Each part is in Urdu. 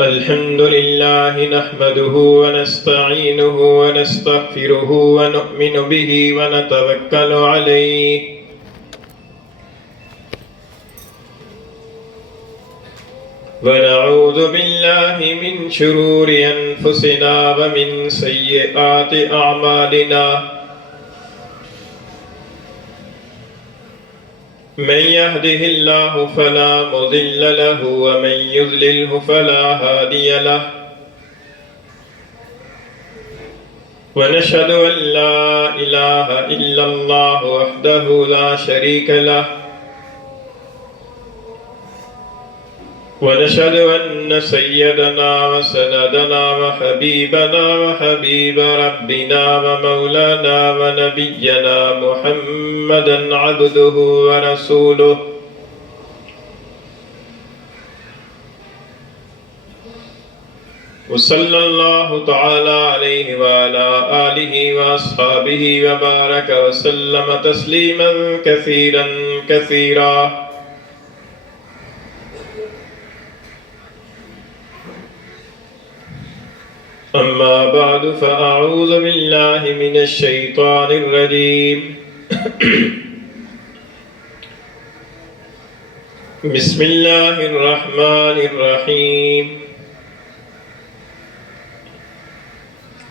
الحمد لله نحمده ونستعينه ونستغفره ونؤمن به ونتوكل عليه ونعوذ بالله من شرور أنفسنا ومن سيئات أعمالنا من يهده الله فلا مضل له ومن يضلله فلا هادي له ونشهد أن لا إله إلا الله وحده لا شريك له ونشهد أن سيدنا وسندنا وحبيبنا وحبيب ربنا ومولانا ونبينا محمدا عبده ورسوله وصلى الله تعالى عليه وعلى آله وأصحابه وبارك وسلم تسليما كثيرا كثيرا. أما بعد فأعوذ بالله من الشيطان الرجيم بسم الله الرحمن الرحيم.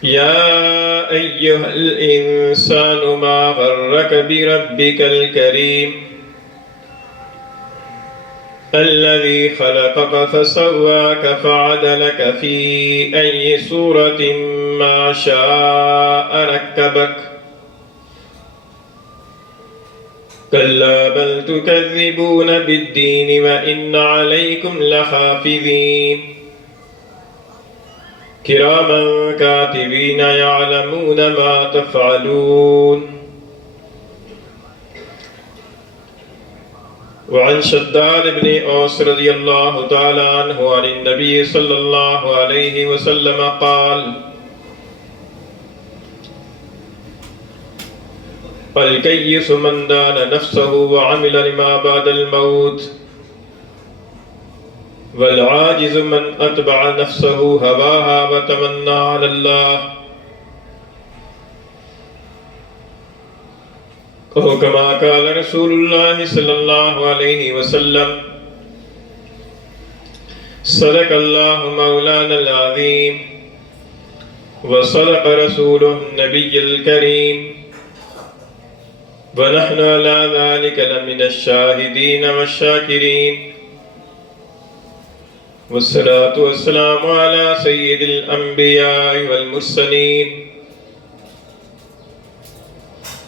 يا أيها الإنسان ما غرك بربك الكريم الذي خلقك فسواك فعدلك في أي صورة ما شاء ركبك كلا بل تكذبون بالدين وإن عليكم لحافظين كراما كاتبين يعلمون ما تفعلون. وعن شداد بن أوس رضي الله تعالى عنه عن النبي صلى الله عليه وسلم قال: الكيس من دان نفسه وعمل لما بعد الموت والعاجز من أتبع نفسه هواها وتمنى على الله كما قال رسول الله صلى الله عليه وسلم. صدق الله مولانا العظيم وصدق رسوله النبي الكريم ونحن على ذلك لمن الشاهدين والشاكرين والصلاة والسلام على سيد الأنبياء والمرسلين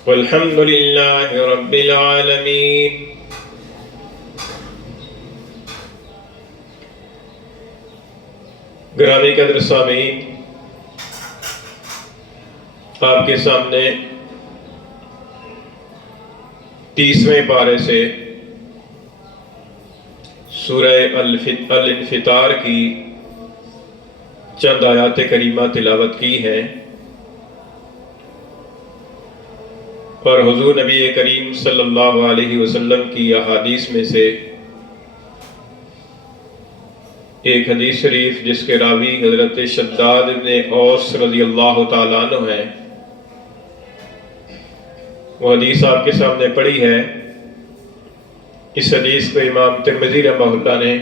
والحمد لله رب العالمين. گرامی قدر سامعین، آپ کے سامنے 30ویں پارے سے سورہ الانفطار کی چند آیات کریمہ تلاوت کی ہیں اور حضور نبی کریم صلی اللہ علیہ وسلم کی احادیث میں سے ایک حدیث شریف جس کے راوی حضرت شداد بن اوس رضی اللہ تعالیٰ عنہ ہیں، وہ حدیث آپ کے سامنے پڑھی ہے. اس حدیث کو امام ترمذی رحمہ اللہ نے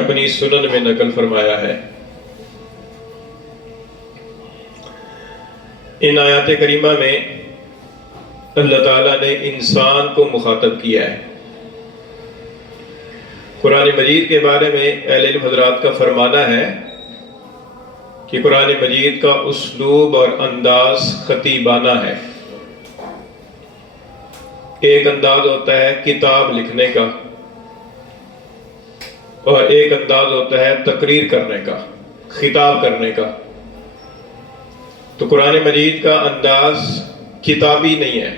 اپنی سنن میں نقل فرمایا ہے. ان آیات کریمہ میں اللہ تعالیٰ نے انسان کو مخاطب کیا ہے. قرآن مجید کے بارے میں اہل علم حضرات کا فرمانا ہے کہ قرآن مجید کا اسلوب اور انداز خطیبانہ ہے. ایک انداز ہوتا ہے کتاب لکھنے کا اور ایک انداز ہوتا ہے تقریر کرنے کا، خطاب کرنے کا. تو قرآن مجید کا انداز کتابی نہیں ہے.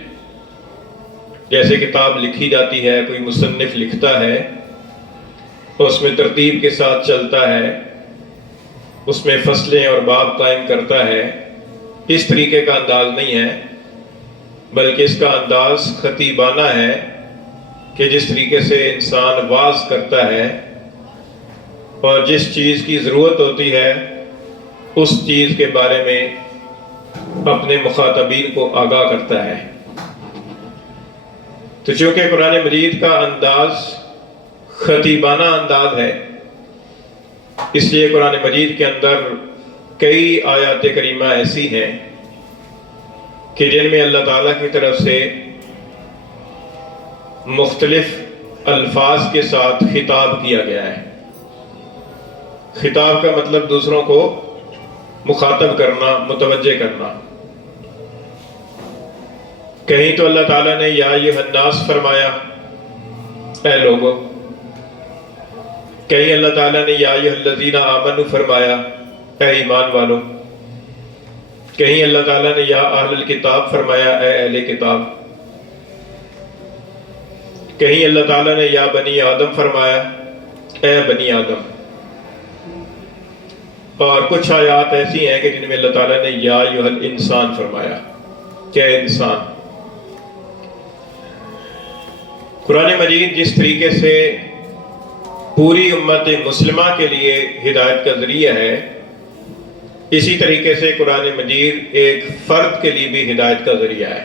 جیسے کتاب لکھی جاتی ہے، کوئی مصنف لکھتا ہے، اس میں ترتیب کے ساتھ چلتا ہے، اس میں فصلیں اور باب قائم کرتا ہے، اس طریقے کا انداز نہیں ہے، بلکہ اس کا انداز خطیبانہ ہے کہ جس طریقے سے انسان واعظ کرتا ہے اور جس چیز کی ضرورت ہوتی ہے اس چیز کے بارے میں اپنے مخاطبین کو آگاہ کرتا ہے۔ تو چونکہ قرآن مجید کا انداز خطیبانہ انداز ہے، اس لیے قرآن مجید کے اندر کئی آیات کریمہ ایسی ہیں کہ جن میں اللہ تعالیٰ کی طرف سے مختلف الفاظ کے ساتھ خطاب کیا گیا ہے۔ خطاب کا مطلب دوسروں کو مخاطب کرنا، متوجہ کرنا۔ کہیں تو اللہ تعالیٰ نے یا ایھا الناس فرمایا، اے لوگو۔ کہیں اللہ تعالیٰ نے یا ایھا الذین آمنوا فرمایا، اے ایمان والو۔ کہیں اللہ تعالیٰ نے یا اہل الکتاب فرمایا، اے اہل کتاب۔ کہیں اللہ تعالیٰ نے یا بنی آدم فرمایا، اے بنی آدم۔ اور کچھ آیات ایسی ہیں کہ جن میں اللہ تعالیٰ نے یا ایھا الانسان فرمایا کہ اے انسان۔ قرآن مجید جس طریقے سے پوری امت مسلمہ کے لیے ہدایت کا ذریعہ ہے، اسی طریقے سے قرآن مجید ایک فرد کے لیے بھی ہدایت کا ذریعہ ہے۔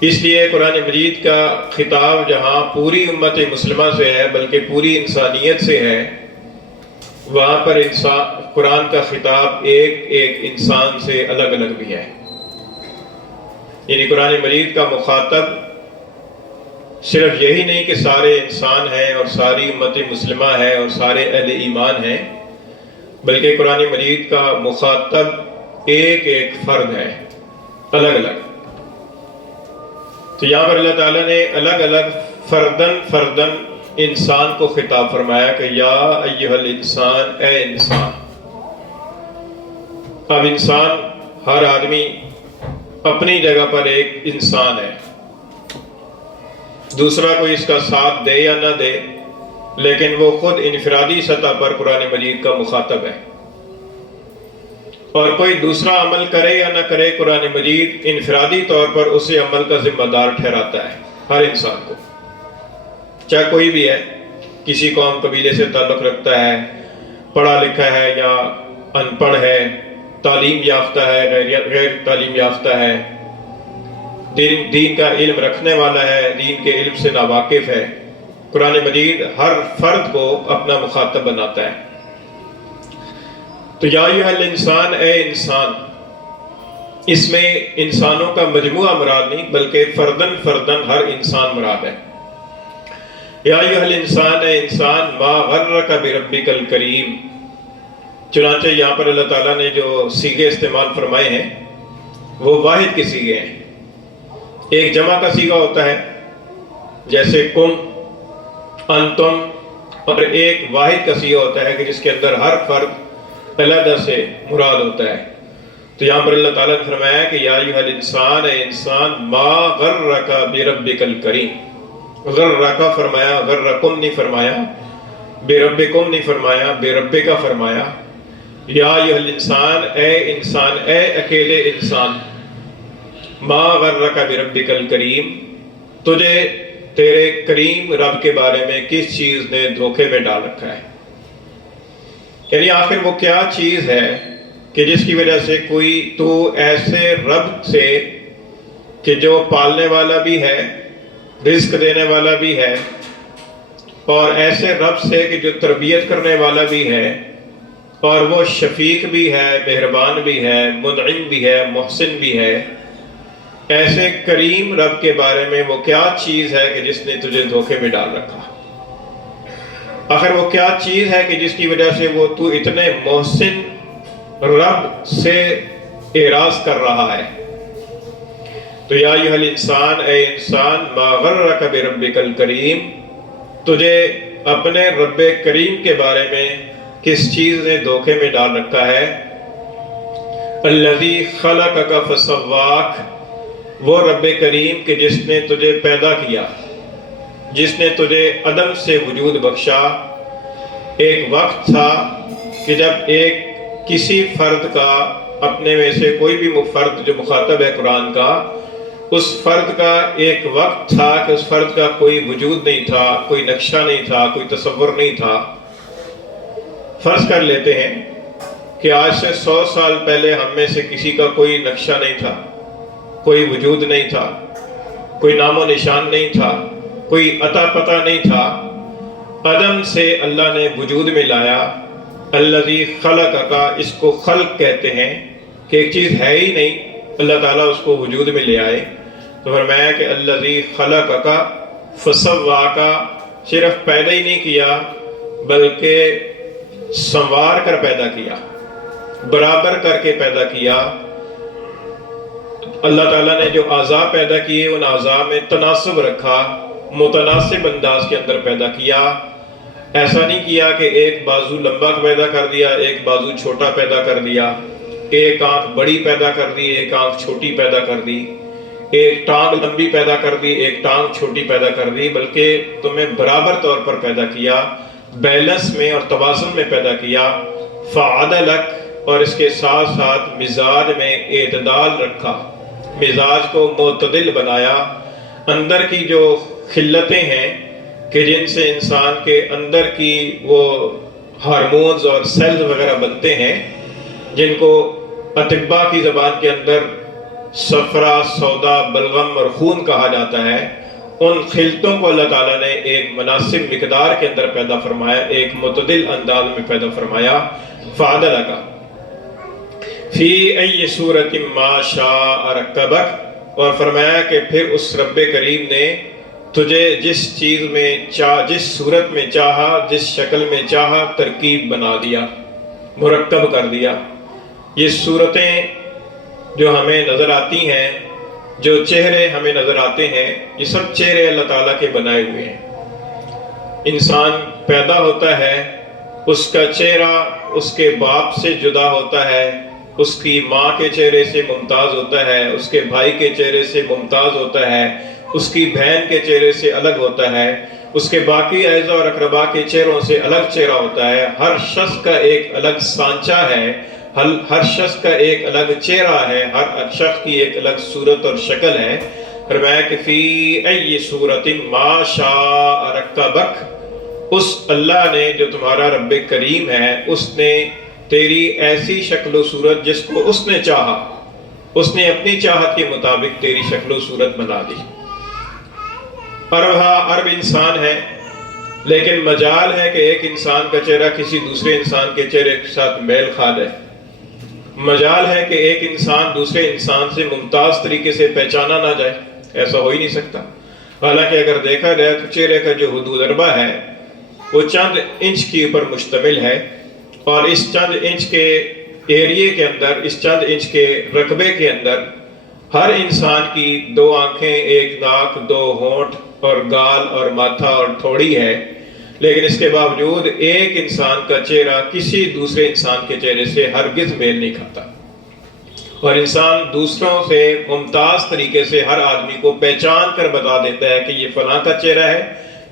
اس لیے قرآن مجید کا خطاب جہاں پوری امت مسلمہ سے ہے بلکہ پوری انسانیت سے ہے، وہاں پر قرآن کا خطاب ایک ایک انسان سے الگ الگ بھی ہے۔ یعنی قرآن مجید کا مخاطب صرف یہی نہیں کہ سارے انسان ہیں اور ساری امت مسلمہ ہے اور سارے اہل ایمان ہیں، بلکہ قرآن مجید کا مخاطب ایک ایک فرد ہے، الگ الگ۔ تو یہاں پر اللہ تعالیٰ نے الگ الگ فردن انسان کو خطاب فرمایا کہ یا ایھا الانسان، اے انسان۔ اب انسان، ہر آدمی اپنی جگہ پر ایک انسان ہے، دوسرا کوئی اس کا ساتھ دے یا نہ دے، لیکن وہ خود انفرادی سطح پر قرآن مجید کا مخاطب ہے۔ اور کوئی دوسرا عمل کرے یا نہ کرے، قرآن مجید انفرادی طور پر اسے عمل کا ذمہ دار ٹھہراتا ہے، ہر انسان کو، چاہے کوئی بھی ہے، کسی قوم قبیلے سے تعلق رکھتا ہے، پڑھا لکھا ہے یا ان پڑھ ہے، تعلیم یافتہ ہے، غیر تعلیم یافتہ ہے، دین کا علم رکھنے والا ہے، دین کے علم سے ناواقف ہے۔ قرآن مجید ہر فرد کو اپنا مخاطب بناتا ہے۔ تو یا ایھا الانسان، اے انسان، اس میں انسانوں کا مجموعہ مراد نہیں بلکہ فردن ہر انسان مراد ہے۔ یا ایھا الانسان، اے انسان، ما غرک بربک الکریم۔ چنانچہ یہاں پر اللہ تعالیٰ نے جو صیغے استعمال فرمائے ہیں وہ واحد کے صیغے ہیں۔ ایک جمع کا صیغہ ہوتا ہے جیسے کم، انتم، اور ایک واحد کا صیغہ ہوتا ہے کہ جس کے اندر ہر فرد علیحدہ سے مراد ہوتا ہے۔ تو یہاں پر اللہ تعالیٰ نے فرمایا کہ یا ایھا الانسان، اے انسان، ما غرک بربک الکریم۔ غرک فرمایا، غرکم نہیں فرمایا، بربکم نہیں فرمایا، بربک فرمایا۔ یا ایھا الانسان، اے اکیلے انسان، ما غرک بربک الکریم، تجھے تیرے کریم رب کے بارے میں کس چیز نے دھوکے میں ڈال رکھا ہے؟ یعنی آخر وہ کیا چیز ہے کہ جس کی وجہ سے تو ایسے رب سے کہ جو پالنے والا بھی ہے، رزق دینے والا بھی ہے، اور ایسے رب سے کہ جو تربیت کرنے والا بھی ہے، اور وہ شفیق بھی ہے، مہربان بھی ہے، منعم بھی ہے، محسن بھی ہے، ایسے کریم رب کے بارے میں وہ کیا چیز ہے کہ جس نے تجھے دھوکے میں ڈال رکھا؟ آخر وہ کیا چیز ہے کہ جس کی وجہ سے تو اتنے محسن رب سے اعراض کر رہا ہے؟ تو یا ایھا الانسان، اے انسان، ما غرک بربک الکریم، تجھے اپنے رب کریم کے بارے میں کس چیز نے دھوکے میں ڈال رکھا ہے؟ الذی خلقک فسواک، وہ رب کریم کہ جس نے تجھے پیدا کیا، جس نے تجھے عدم سے وجود بخشا۔ ایک وقت تھا کہ جب کسی فرد کا، اپنے میں سے کوئی بھی فرد جو مخاطب ہے قرآن کا، اس فرد کا ایک وقت تھا کہ اس فرد کا کوئی وجود نہیں تھا، کوئی نقشہ نہیں تھا، کوئی تصور نہیں تھا۔ فرض کر لیتے ہیں کہ آج سے 100 سال پہلے ہم میں سے کسی کا کوئی نقشہ نہیں تھا، کوئی وجود نہیں تھا، کوئی نام و نشان نہیں تھا، کوئی عطا پتہ نہیں تھا۔ عدم سے اللہ نے وجود میں لایا۔ الذی خلق کا، اس کو خلق کہتے ہیں کہ ایک چیز ہے ہی نہیں، اللہ تعالیٰ اس کو وجود میں لے آئے۔ تو فرمایا کہ الذی خلق کا فسواک، صرف پیدا ہی نہیں کیا بلکہ سنوار کر پیدا کیا، برابر کر کے پیدا کیا۔ اللہ تعالیٰ نے جو اعضاء پیدا کیے ان اعضاء میں تناسب رکھا، متناسب انداز کے اندر پیدا کیا۔ ایسا نہیں کیا کہ ایک بازو لمبا پیدا کر دیا، ایک بازو چھوٹا پیدا کر دیا، ایک آنکھ بڑی پیدا کر دی، ایک آنکھ چھوٹی پیدا کر دی، ایک ٹانگ لمبی پیدا کر دی، ایک ٹانگ چھوٹی پیدا کر دی، بلکہ تمہیں برابر طور پر پیدا کیا، بیلنس میں اور توازن میں پیدا کیا۔ فعدلک، اور اس کے ساتھ ساتھ مزاج میں اعتدال رکھا، مزاج کو معتدل بنایا۔ اندر کی جو خلتیں ہیں کہ جن سے انسان کے اندر کی وہ ہارمونز اور سیلز وغیرہ بنتے ہیں، جن کو اطباء کی زبان کے اندر صفرا، سودا، بلغم اور خون کہا جاتا ہے، ان خلطوں کو اللہ تعالیٰ نے ایک مناسب مقدار کے اندر پیدا فرمایا، ایک معتدل انداز میں پیدا فرمایا۔ فعدلک فی ای صورت ما شاء رکبک، اور فرمایا کہ پھر اس رب کریم نے تجھے جس چیز میں جس صورت میں چاہا، جس شکل میں چاہا ترکیب بنا دیا، مرکب کر دیا۔ یہ صورتیں جو ہمیں نظر آتی ہیں، جو چہرے ہمیں نظر آتے ہیں، یہ سب چہرے اللہ تعالیٰ کے بنائے ہوئے ہیں۔ انسان پیدا ہوتا ہے، اس کا چہرہ اس کے باپ سے جدا ہوتا ہے، اس کی ماں کے چہرے سے ممتاز ہوتا ہے، اس کے بھائی کے چہرے سے ممتاز ہوتا ہے، اس کی بہن کے چہرے سے الگ ہوتا ہے، اس کے باقی اعزاء اور اقربا کے چہروں سے الگ چہرہ ہوتا ہے۔ ہر شخص کا ایک الگ سانچہ ہے، ہر شخص کا ایک الگ چہرہ ہے، ہر شخص کی ایک الگ صورت اور شکل ہے۔ فرمایا کہ فی ای صورت ما شاء رکبک، اس اللہ نے جو تمہارا رب کریم ہے، اس نے تیری ایسی شکل و صورت جس کو اس نے چاہا، اس نے اپنی چاہت کے مطابق تیری شکل و صورت بنا دی۔ عرب انسان ہے، لیکن مجال ہے کہ ایک انسان کا چہرہ کسی دوسرے انسان کے چہرے کے ساتھ میل کھا جائے، مجال ہے کہ ایک انسان دوسرے انسان سے ممتاز طریقے سے پہچانا نہ جائے، ایسا ہو ہی نہیں سکتا۔ حالانکہ اگر دیکھا جائے تو چہرے کا جو حدود اربع ہے وہ چند انچ کے اوپر مشتمل ہے، اور اس چند انچ کے ایریے کے اندر، اس چند انچ کے رقبے کے اندر ہر انسان کی 2 آنکھیں، 1 ناک، 2 ہونٹ اور گال اور ماتھا اور تھوڑی ہے، لیکن اس کے باوجود ایک انسان کا چہرہ کسی دوسرے انسان کے چہرے سے ہرگز میل نہیں کھاتا، اور انسان دوسروں سے ممتاز طریقے سے ہر آدمی کو پہچان کر بتا دیتا ہے کہ یہ فلاں کا چہرہ ہے،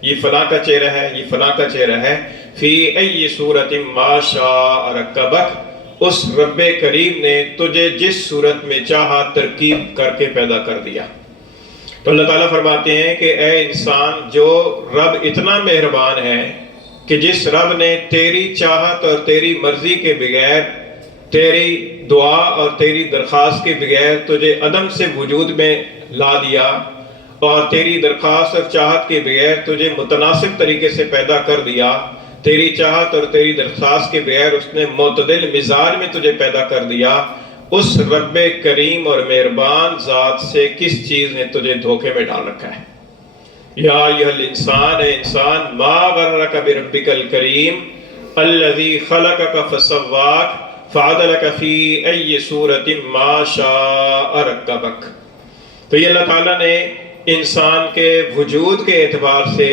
یہ فلاں کا چہرہ ہے، یہ فلاں کا چہرہ ہے۔ فی ای صورت ما شاء رکبک، اس رب کریم نے تجھے جس صورت میں چاہا ترکیب کر کے پیدا کر دیا۔ تو اللہ تعالیٰ فرماتے ہیں کہ اے انسان، جو رب اتنا مہربان ہے کہ جس رب نے تیری چاہت اور تیری مرضی کے بغیر، تیری دعا اور تیری درخواست کے بغیر تجھے عدم سے وجود میں لا دیا، اور تیری درخواست اور چاہت کے بغیر تجھے متناسب طریقے سے پیدا کر دیا، تیری چاہت اور تیری درخواست کے بغیر اس نے معتدل مزاج میں تجھے پیدا کر دیا، اس رب کریم اور مہربان ذات سے کس چیز نے تجھے دھوکے میں ڈال رکھا ہے؟ یا ایھا الانسان، اے انسان، ما غرک بربک الکریم الذی خلقک فسواک فعدلک فی ای صورت ما شاء رکبک۔ تو یہ اللہ تعالیٰ نے انسان کے وجود کے اعتبار سے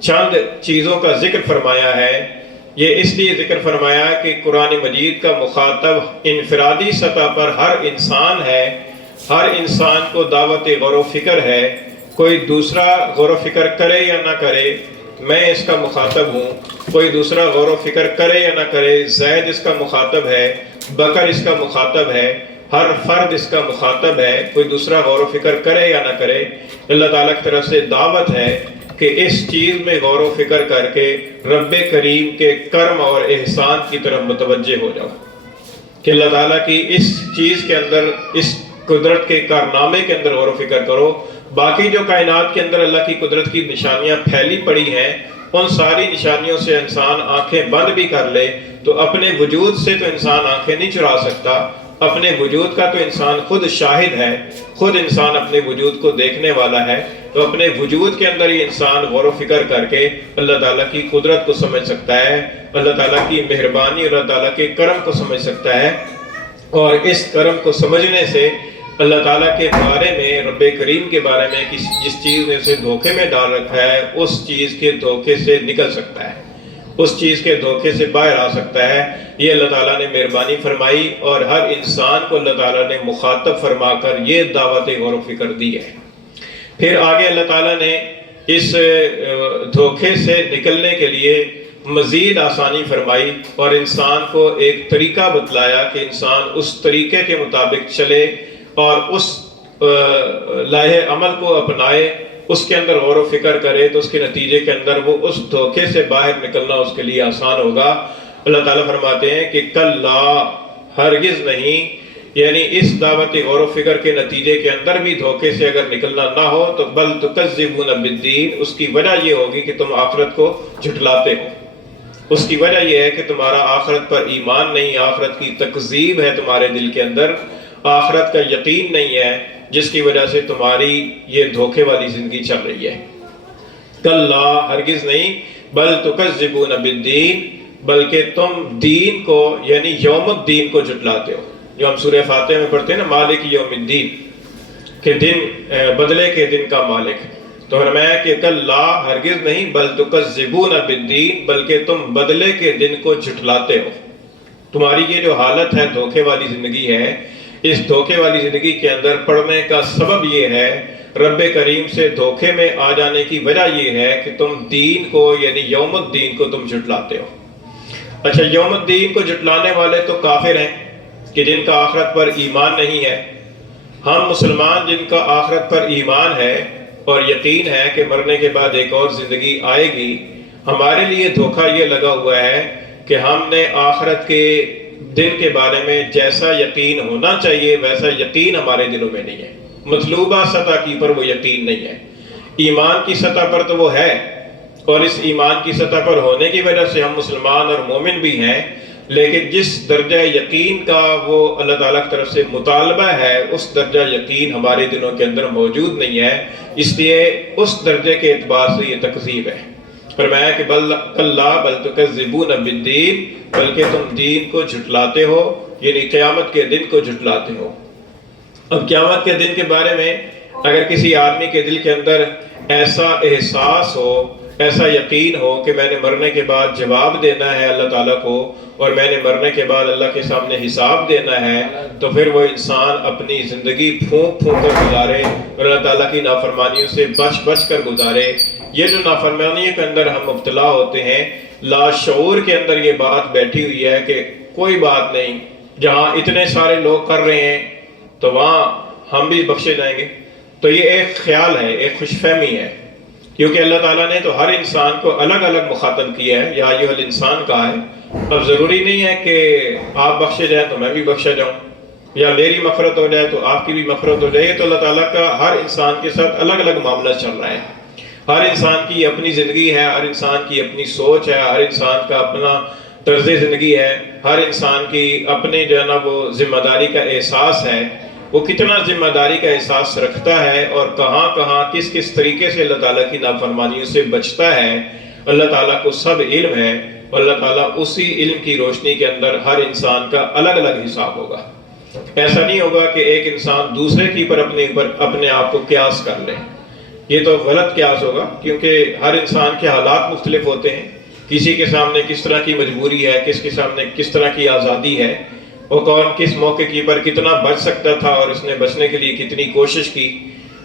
چند چیزوں کا ذکر فرمایا ہے۔ یہ اس لیے ذکر فرمایا کہ قرآن مجید کا مخاطب انفرادی سطح پر ہر انسان ہے، ہر انسان کو دعوت غور و فکر ہے۔ کوئی دوسرا غور و فکر کرے یا نہ کرے، میں اس کا مخاطب ہوں، کوئی دوسرا غور و فکر کرے یا نہ کرے، زید اس کا مخاطب ہے، بکر اس کا مخاطب ہے، ہر فرد اس کا مخاطب ہے، کوئی دوسرا غور و فکر کرے یا نہ کرے، اللہ تعالیٰ کی طرف سے دعوت ہے کہ اس چیز میں غور و فکر کر کے رب کریم کے کرم اور احسان کی طرف متوجہ ہو جاؤ، کہ اللہ تعالیٰ کی اس چیز کے اندر، اس قدرت کے کارنامے کے اندر غور و فکر کرو۔ باقی جو کائنات کے اندر اللہ کی قدرت کی نشانیاں پھیلی پڑی ہیں، ان ساری نشانیوں سے انسان آنکھیں بند بھی کر لے تو اپنے وجود سے تو انسان آنکھیں نہیں چرا سکتا، اپنے وجود کا تو انسان خود شاہد ہے، خود انسان اپنے وجود کو دیکھنے والا ہے، تو اپنے وجود کے اندر ہی انسان غور و فکر کر کے اللہ تعالیٰ کی قدرت کو سمجھ سکتا ہے، اللہ تعالیٰ کی مہربانی اور اللہ تعالیٰ کے کرم کو سمجھ سکتا ہے، اور اس کرم کو سمجھنے سے اللہ تعالیٰ کے بارے میں، رب کریم کے بارے میں جس چیز نے اسے دھوکے میں ڈال رکھا ہے، اس چیز کے دھوکے سے نکل سکتا ہے، اس چیز کے دھوکے سے باہر آ سکتا ہے۔ یہ اللہ تعالیٰ نے مہربانی فرمائی اور ہر انسان کو اللہ تعالیٰ نے مخاطب فرما کر یہ دعوت غور و فکر دی ہے۔ پھر آگے اللہ تعالیٰ نے اس دھوکے سے نکلنے کے لیے مزید آسانی فرمائی اور انسان کو ایک طریقہ بتلایا کہ انسان اس طریقے کے مطابق چلے اور اس لائحہ عمل کو اپنائے، اس کے اندر غور و فکر کرے تو اس کے نتیجے کے اندر وہ اس دھوکے سے باہر نکلنا اس کے لیے آسان ہوگا۔ اللہ تعالیٰ فرماتے ہیں کہ کلا، ہرگز نہیں، یعنی اس دعوت غور و فکر کے نتیجے کے اندر بھی دھوکے سے اگر نکلنا نہ ہو تو بل تکذبون بالدین، اس کی وجہ یہ ہوگی کہ تم آخرت کو جھٹلاتے ہو، اس کی وجہ یہ ہے کہ تمہارا آخرت پر ایمان نہیں، آخرت کی تکذیب ہے تمہارے دل کے اندر، آخرت کا یقین نہیں ہے، جس کی وجہ سے تمہاری یہ دھوکے والی زندگی چل رہی ہے۔ کلا، ہرگز نہیں، بل تکذبون بالدین، بلکہ تم دین کو یعنی یوم الدین کو جھٹلاتے ہو، جو ہم سورہ فاتحہ میں پڑھتے ہیں نا، مالک یوم الدین، کہ دن، بدلے کے دن کا مالک، تو فرمایا کہ کلا، ہرگز نہیں، بل تکذبون بالدین، بلکہ تم بدلے کے دن کو جھٹلاتے ہو۔ تمہاری یہ جو حالت ہے دھوکے والی زندگی ہے، اس دھوکے والی زندگی کے اندر پڑنے کا سبب یہ ہے، رب کریم سے دھوکے میں آ جانے کی وجہ یہ ہے کہ تم دین کو یعنی یوم الدین کو تم جھٹلاتے ہو۔ اچھا، یوم الدین کو جھٹلانے والے تو کافر ہیں کہ جن کا آخرت پر ایمان نہیں ہے، ہم مسلمان جن کا آخرت پر ایمان ہے اور یقین ہے کہ مرنے کے بعد ایک اور زندگی آئے گی، ہمارے لیے دھوکہ یہ لگا ہوا ہے کہ ہم نے آخرت کے دن کے بارے میں جیسا یقین ہونا چاہیے ویسا یقین ہمارے دلوں میں نہیں ہے، مطلوبہ سطح کی پر وہ یقین نہیں ہے، ایمان کی سطح پر تو وہ ہے، اور اس ایمان کی سطح پر ہونے کی وجہ سے ہم مسلمان اور مومن بھی ہیں، لیکن جس درجہ یقین کا وہ اللہ تعالیٰ کی طرف سے مطالبہ ہے، اس درجہ یقین ہمارے دلوں کے اندر موجود نہیں ہے، اس لیے اس درجے کے اعتبار سے یہ تکذیب ہے۔ فرمایا کہ کلا بل تکذبون بالدین، بلکہ تم دین کو جھٹلاتے ہو، یعنی قیامت کے دن کو جھٹلاتے ہو۔ اب قیامت کے دن کے بارے میں اگر کسی آدمی کے دل کے اندر ایسا احساس ہو، ایسا یقین ہو کہ میں نے مرنے کے بعد جواب دینا ہے اللہ تعالیٰ کو، اور میں نے مرنے کے بعد اللہ کے سامنے حساب دینا ہے، تو پھر وہ انسان اپنی زندگی پھونک پھونک کر گزارے اور اللہ تعالیٰ کی نافرمانیوں سے بچ بچ کر گزارے۔ یہ جو نافرمانیوں کے اندر ہم مبتلا ہوتے ہیں، لاشعور کے اندر یہ بات بیٹھی ہوئی ہے کہ کوئی بات نہیں، جہاں اتنے سارے لوگ کر رہے ہیں تو وہاں ہم بھی بخشے جائیں گے۔ تو یہ ایک خیال ہے، ایک خوش فہمی ہے، کیونکہ اللہ تعالیٰ نے تو ہر انسان کو الگ الگ مخاطب کیا ہے، یا ایھا الانسان کہا ہے۔ اب ضروری نہیں ہے کہ آپ بخشے جائیں تو میں بھی بخشا جاؤں، یا میری مغفرت ہو جائے تو آپ کی بھی مغفرت ہو جائے۔ تو اللہ تعالیٰ کا ہر انسان کے ساتھ الگ الگ معاملہ چل رہا ہے، ہر انسان کی اپنی زندگی ہے، ہر انسان کی اپنی سوچ ہے، ہر انسان کا اپنا طرز زندگی ہے، ہر انسان کی اپنے جو ہے نا وہ ذمہ داری کا احساس ہے، وہ کتنا ذمہ داری کا احساس رکھتا ہے اور کہاں کہاں کس کس طریقے سے اللہ تعالیٰ کی نافرمانیوں سے بچتا ہے، اللہ تعالیٰ کو سب علم ہے، اور اللہ تعالیٰ اسی علم کی روشنی کے اندر ہر انسان کا الگ الگ حساب ہوگا۔ ایسا نہیں ہوگا کہ ایک انسان دوسرے کی پر اپنے آپ کو قیاس کر لے، یہ تو غلط قیاس ہوگا، کیونکہ ہر انسان کے حالات مختلف ہوتے ہیں، کسی کے سامنے کس طرح کی مجبوری ہے، کس کے سامنے کس طرح کی آزادی ہے، وہ کون کس موقع کی پر کتنا بچ سکتا تھا اور اس نے بچنے کے لیے کتنی کوشش کی،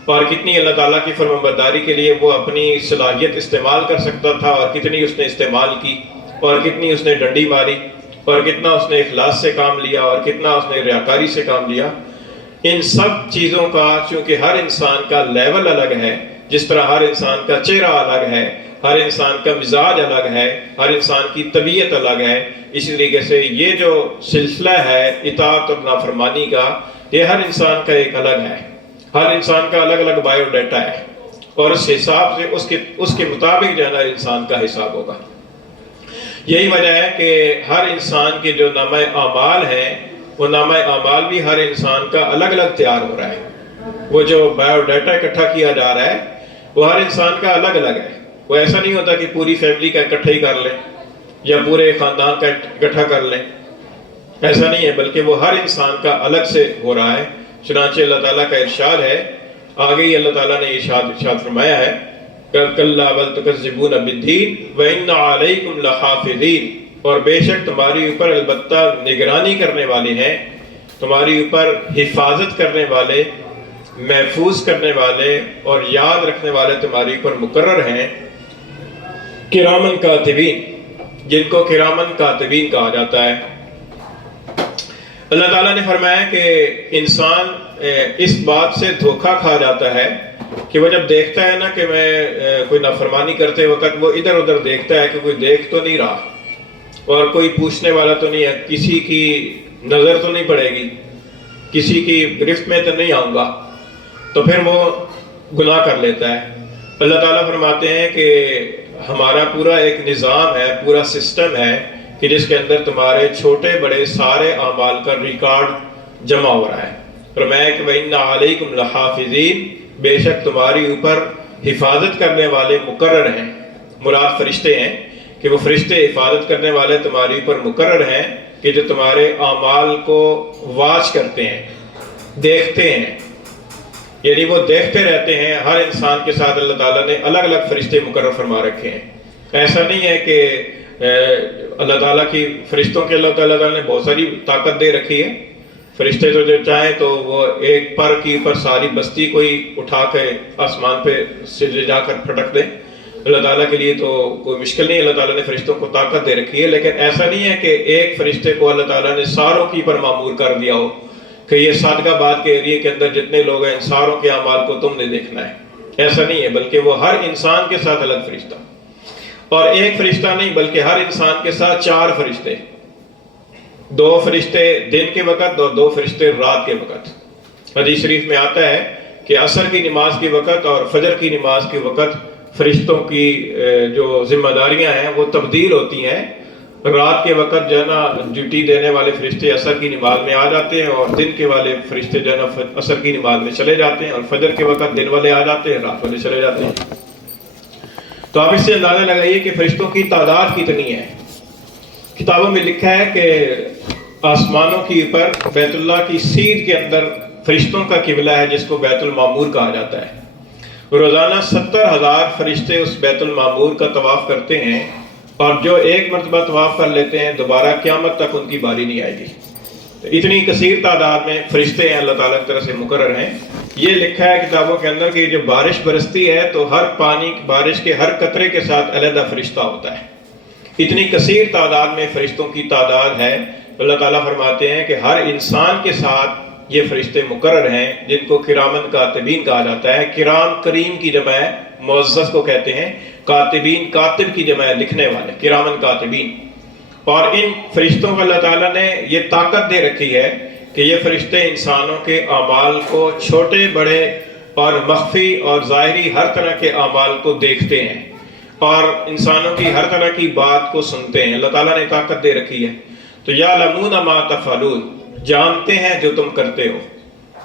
اور کتنی اللہ تعالیٰ کی فرمانبرداری کے لیے وہ اپنی صلاحیت استعمال کر سکتا تھا اور کتنی اس نے استعمال کی، اور کتنی اس نے ڈنڈی ماری۔ اور کتنا اس نے اخلاص سے کام لیا اور کتنا اس نے ریاکاری سے کام لیا. ان سب چیزوں کا چونکہ ہر انسان کا لیول الگ ہے، جس طرح ہر انسان کا چہرہ الگ ہے، ہر انسان کا مزاج الگ ہے، ہر انسان کی طبیعت الگ ہے، اسی طریقے سے یہ جو سلسلہ ہے اطاعت اور نافرمانی کا، یہ ہر انسان کا ایک الگ ہے. ہر انسان کا الگ الگ بایو ڈیٹا ہے، اور اس حساب سے اس کے مطابق جو ہے نا انسان کا حساب ہوگا. یہی وجہ ہے کہ ہر انسان کے جو نامہ اعمال ہیں، وہ نامہ اعمال بھی ہر انسان کا الگ الگ تیار ہو رہا ہے. وہ جو بایو ڈیٹا اکٹھا کیا جا رہا ہے وہ ہر انسان کا الگ الگ ہے. وہ ایسا نہیں ہوتا کہ پوری فیملی کا اکٹھا ہی کر لیں یا پورے خاندان کا اکٹھا کر لیں، ایسا نہیں ہے، بلکہ وہ ہر انسان کا الگ سے ہو رہا ہے. چنانچہ اللہ تعالیٰ کا ارشاد ہے، آگے ہی اللہ تعالیٰ نے ارشاد فرمایا ہے کَلَّا بَلْ تُكَذِّبُونَ بِالدِّينِ وَإِنَّ عَلَيْكُمْ لَحَافِظِينَ، اور بے شک تمہاری اوپر البتہ نگرانی کرنے والے ہیں، تمہاری اوپر حفاظت کرنے والے، محفوظ کرنے والے اور یاد رکھنے والے تمہاری اوپر مقرر ہیں. کرامن کاتبین، جن کو کرامن کاتبین کہا جاتا ہے. اللہ تعالیٰ نے فرمایا کہ انسان اس بات سے دھوکہ کھا جاتا ہے کہ وہ جب دیکھتا ہے نا کہ میں کوئی نافرمانی کرتے وقت وہ ادھر ادھر دیکھتا ہے کہ کوئی دیکھ تو نہیں رہا اور کوئی پوچھنے والا تو نہیں ہے، کسی کی نظر تو نہیں پڑے گی، کسی کی گرفت میں تو نہیں آؤں گا، تو پھر وہ گناہ کر لیتا ہے. اللہ تعالیٰ فرماتے ہیں کہ ہمارا پورا ایک نظام ہے، پورا سسٹم ہے کہ جس کے اندر تمہارے چھوٹے بڑے سارے اعمال کا ریکارڈ جمع ہو رہا ہے. فرمایا کہ وَإِنَّ عَلَيْكُمْ لَحَافِظِينَ، بے شک تمہاری اوپر حفاظت کرنے والے مقرر ہیں. مراد فرشتے ہیں کہ وہ فرشتے حفاظت کرنے والے تمہاری اوپر مقرر ہیں کہ جو تمہارے اعمال کو واچ کرتے ہیں، دیکھتے ہیں. یعنی وہ دیکھتے رہتے ہیں. ہر انسان کے ساتھ اللہ تعالیٰ نے الگ الگ فرشتے مقرر فرما رکھے ہیں. ایسا نہیں ہے کہ اللہ تعالیٰ کی فرشتوں کے اللہ تعالیٰ نے بہت ساری طاقت دے رکھی ہے. فرشتے تو جو چاہیں تو وہ ایک پر کی پر ساری بستی کو ہی اٹھا کے آسمان پہ سے لے جا کر پھٹک دیں. اللہ تعالیٰ کے لیے تو کوئی مشکل نہیں. اللہ تعالیٰ نے فرشتوں کو طاقت دے رکھی ہے، لیکن ایسا نہیں ہے کہ ایک فرشتے کو اللہ تعالیٰ نے ساروں کی پر معمور کر دیا ہو کہ یہ صادقہ بات کے ایریے کے اندر جتنے لوگ ہیں ان ساروں کے اعمال کو تم نے دیکھنا ہے. ایسا نہیں ہے، بلکہ وہ ہر انسان کے ساتھ الگ فرشتہ، اور ایک فرشتہ نہیں بلکہ ہر انسان کے ساتھ 4 فرشتے، 2 فرشتے دن کے وقت اور 2 فرشتے رات کے وقت. حدیث شریف میں آتا ہے کہ عصر کی نماز کے وقت اور فجر کی نماز کے وقت فرشتوں کی جو ذمہ داریاں ہیں وہ تبدیل ہوتی ہیں. رات کے وقت جو ہے نا ڈیوٹی دینے والے فرشتے عصر کی نماز میں آ جاتے ہیں، اور دن کے والے فرشتے جو ہے نا عصر کی نماز میں چلے جاتے ہیں، اور فجر کے وقت دن والے آ جاتے ہیں، رات والے چلے جاتے ہیں. تو آپ اس سے اندازہ لگائیے کہ فرشتوں کی تعداد کتنی ہے. کتابوں میں لکھا ہے کہ آسمانوں کے اوپر بیت اللہ کی سیدھ کے اندر فرشتوں کا قبلہ ہے جس کو بیت المعمور کہا جاتا ہے. روزانہ 70,000 فرشتے اس بیت المعمور کا طواف کرتے ہیں، اور جو ایک مرتبہ طواف کر لیتے ہیں دوبارہ قیامت تک ان کی باری نہیں آئے گی. تو اتنی کثیر تعداد میں فرشتے ہیں اللہ تعالیٰ کی طرف سے مقرر ہیں. یہ لکھا ہے کتابوں کے اندر کہ جو بارش برستی ہے تو ہر پانی بارش کے ہر قطرے کے ساتھ علیحدہ فرشتہ ہوتا ہے. اتنی کثیر تعداد میں فرشتوں کی تعداد ہے. اللہ تعالیٰ فرماتے ہیں کہ ہر انسان کے ساتھ یہ فرشتے مقرر ہیں جن کو کرامن کاتبین کہا جاتا ہے. کرام کریم کی جمع ہے، معزز کو کہتے ہیں. کاتبین کاتب کی جمع ہے، لکھنے والے، کرامن کاتبین. اور ان فرشتوں کو اللہ تعالیٰ نے یہ طاقت دے رکھی ہے کہ یہ فرشتے انسانوں کے اعمال کو چھوٹے بڑے اور مخفی اور ظاہری ہر طرح کے اعمال کو دیکھتے ہیں اور انسانوں کی ہر طرح کی بات کو سنتے ہیں. اللہ تعالیٰ نے طاقت دے رکھی ہے. تو یعلمون ما تفعلون، جانتے ہیں جو تم کرتے ہو.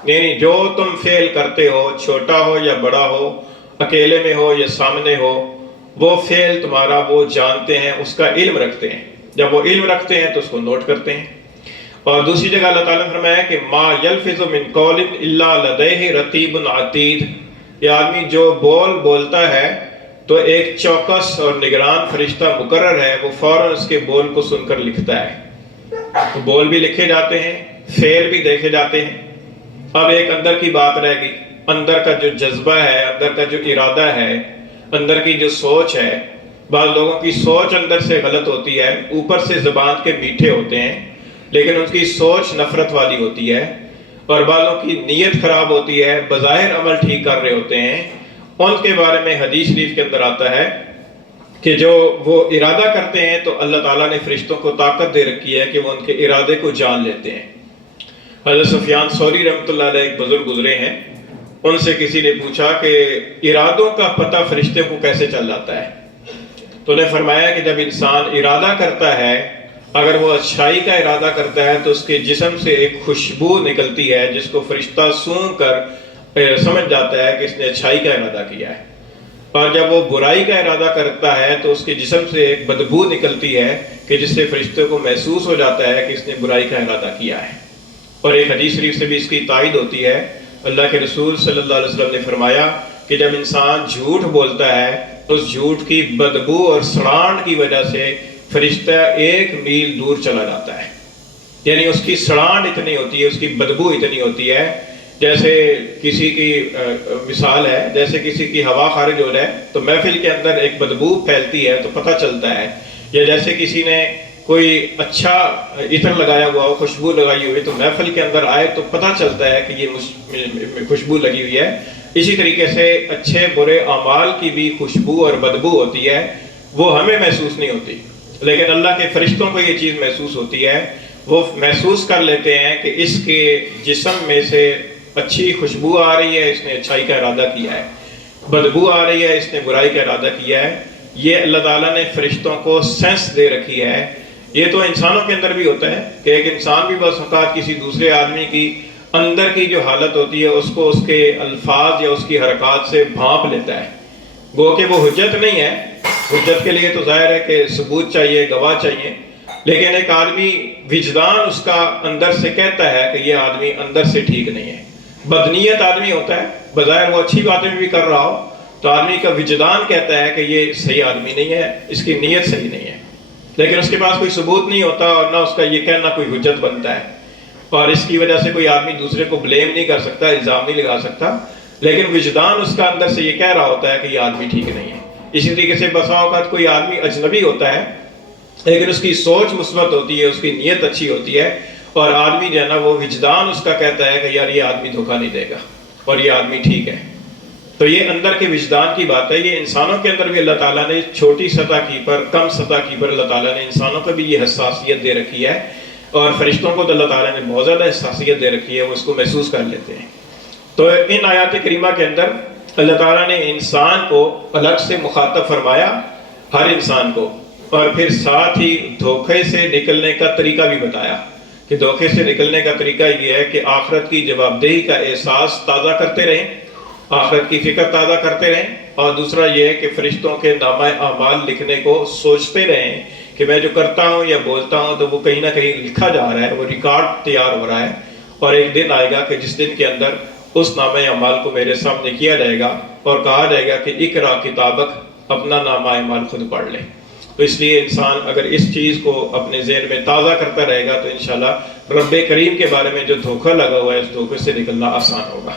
یعنی جو تم فعل کرتے ہو، چھوٹا ہو یا بڑا ہو، اکیلے میں ہو یا سامنے ہو، وہ فعل تمہارا وہ جانتے ہیں، اس کا علم رکھتے ہیں. جب وہ علم رکھتے ہیں تو اس کو نوٹ کرتے ہیں. اور دوسری جگہ اللہ تعالیٰ نے فرمایا کہ ما یلفظ من قول الا لدیہ رقیب عتید. یہ آدمی جو بول بولتا ہے تو ایک چوکس اور نگران فرشتہ مقرر ہے، وہ فوراً اس کے بول کو سن کر لکھتا ہے. تو بول بھی لکھے جاتے ہیں، فعل بھی دیکھے جاتے ہیں. اب ایک اندر کی بات رہ گئی. اندر کا جو جذبہ ہے، اندر کا جو ارادہ ہے، اندر کی جو سوچ ہے، بعض لوگوں کی سوچ اندر سے غلط ہوتی ہے، اوپر سے زبان کے میٹھے ہوتے ہیں لیکن ان کی سوچ نفرت والی ہوتی ہے، اور بعضوں کی نیت خراب ہوتی ہے، بظاہر عمل ٹھیک کر رہے ہوتے ہیں۔ ان کے بارے میں حدیث شریف کے اندر آتا ہے کہ جو وہ ارادہ کرتے ہیں تو اللہ تعالیٰ نے فرشتوں کو طاقت دے رکھی ہے کہ وہ ان کے ارادے کو جان لیتے ہیں۔ حضرت سفیان ثوری رحمۃ اللہ علیہ ایک بزرگ گزرے ہیں، ان سے کسی نے پوچھا کہ ارادوں کا پتہ فرشتے کو کیسے چل جاتا ہے؟ تو انہیں فرمایا کہ جب انسان ارادہ کرتا ہے، اگر وہ اچھائی کا ارادہ کرتا ہے تو اس کے جسم سے ایک خوشبو نکلتی ہے جس کو فرشتہ سونگھ کر سمجھ جاتا ہے کہ اس نے اچھائی کا ارادہ کیا ہے، اور جب وہ برائی کا ارادہ کرتا ہے تو اس کے جسم سے ایک بدبو نکلتی ہے کہ جس سے فرشتے کو محسوس ہو جاتا ہے کہ اس نے برائی کا ارادہ کیا ہے۔ اور ایک حدیث شریف سے بھی اس کی تائید ہوتی ہے، اللہ کے رسول صلی اللہ علیہ وسلم نے فرمایا کہ جب انسان جھوٹ بولتا ہے تو اس جھوٹ کی بدبو اور سڑانٹ کی وجہ سے فرشتہ 1 میل دور چلا جاتا ہے، یعنی اس کی سڑانٹ اتنی ہوتی ہے، اس کی بدبو اتنی ہوتی ہے، جیسے کسی کی مثال ہے، جیسے کسی کی ہوا خارج ہو جائے تو محفل کے اندر ایک بدبو پھیلتی ہے تو پتہ چلتا ہے، یا جیسے کسی نے کوئی اچھا عطر لگایا ہوا ہو، خوشبو لگائی ہوئی تو محفل کے اندر آئے تو پتہ چلتا ہے کہ یہ خوشبو لگی ہوئی ہے۔ اسی طریقے سے اچھے برے اعمال کی بھی خوشبو اور بدبو ہوتی ہے، وہ ہمیں محسوس نہیں ہوتی لیکن اللہ کے فرشتوں کو یہ چیز محسوس ہوتی ہے، وہ محسوس کر لیتے ہیں کہ اس کے جسم میں سے اچھی خوشبو آ رہی ہے، اس نے اچھائی کا ارادہ کیا ہے، بدبو آ رہی ہے، اس نے برائی کا ارادہ کیا ہے۔ یہ اللہ تعالیٰ نے فرشتوں کو سینس دے رکھی ہے۔ یہ تو انسانوں کے اندر بھی ہوتا ہے کہ ایک انسان بھی بس اوقات کسی دوسرے آدمی کی اندر کی جو حالت ہوتی ہے اس کو اس کے الفاظ یا اس کی حرکات سے بھانپ لیتا ہے، گو کہ وہ حجت نہیں ہے۔ حجت کے لیے تو ظاہر ہے کہ ثبوت چاہیے، گواہ چاہیے، لیکن ایک آدمی وجدان اس کا اندر سے کہتا ہے کہ یہ آدمی اندر سے ٹھیک نہیں ہے۔ بدنیت آدمی ہوتا ہے، بظاہر وہ اچھی باتیں بھی کر رہا ہو تو آدمی کا وجدان کہتا ہے کہ یہ صحیح آدمی نہیں ہے، اس کی نیت صحیح نہیں ہے، لیکن اس کے پاس کوئی ثبوت نہیں ہوتا اور نہ اس کا یہ کہنا کوئی حجت بنتا ہے، اور اس کی وجہ سے کوئی آدمی دوسرے کو بلیم نہیں کر سکتا، الزام نہیں لگا سکتا، لیکن وجدان اس کا اندر سے یہ کہہ رہا ہوتا ہے کہ یہ آدمی ٹھیک نہیں ہے۔ اسی طریقے سے بسا اوقات کوئی آدمی اجنبی ہوتا ہے لیکن اس کی سوچ مثبت ہوتی ہے، اس کی نیت اچھی ہوتی ہے، اور آدمی جو ہے نا وہ وجدان اس کا کہتا ہے کہ یار یہ آدمی دھوکہ نہیں دے گا اور یہ آدمی ٹھیک ہے۔ تو یہ اندر کے وجدان کی بات ہے۔ یہ انسانوں کے اندر بھی اللہ تعالیٰ نے چھوٹی سطح کی پر، کم سطح کی پر اللہ تعالیٰ نے انسانوں کو بھی یہ حساسیت دے رکھی ہے، اور فرشتوں کو تو اللہ تعالیٰ نے بہت زیادہ حساسیت دے رکھی ہے، وہ اس کو محسوس کر لیتے ہیں۔ تو ان آیات کریمہ کے اندر اللہ تعالیٰ نے انسان کو الگ سے مخاطب فرمایا، ہر انسان کو، اور پھر ساتھ ہی دھوکے سے نکلنے کا طریقہ بھی بتایا کہ دھوکے سے نکلنے کا طریقہ یہ ہے کہ آخرت کی جواب دہی کا احساس تازہ کرتے رہیں، آخرت کی فکر تازہ کرتے رہیں، اور دوسرا یہ ہے کہ فرشتوں کے نامہ اعمال لکھنے کو سوچتے رہیں کہ میں جو کرتا ہوں یا بولتا ہوں تو وہ کہیں نہ کہیں لکھا جا رہا ہے، وہ ریکارڈ تیار ہو رہا ہے، اور ایک دن آئے گا کہ جس دن کے اندر اس نامہ اعمال کو میرے سامنے کیا جائے گا اور کہا جائے گا کہ اقرا کتابک، اپنا نامہ اعمال خود پڑھ لے۔ تو اس لیے انسان اگر اس چیز کو اپنے ذہن میں تازہ کرتا رہے گا تو انشاءاللہ رب کریم کے بارے میں جو دھوکہ لگا ہوا ہے اس دھوکے سے نکلنا آسان ہوگا۔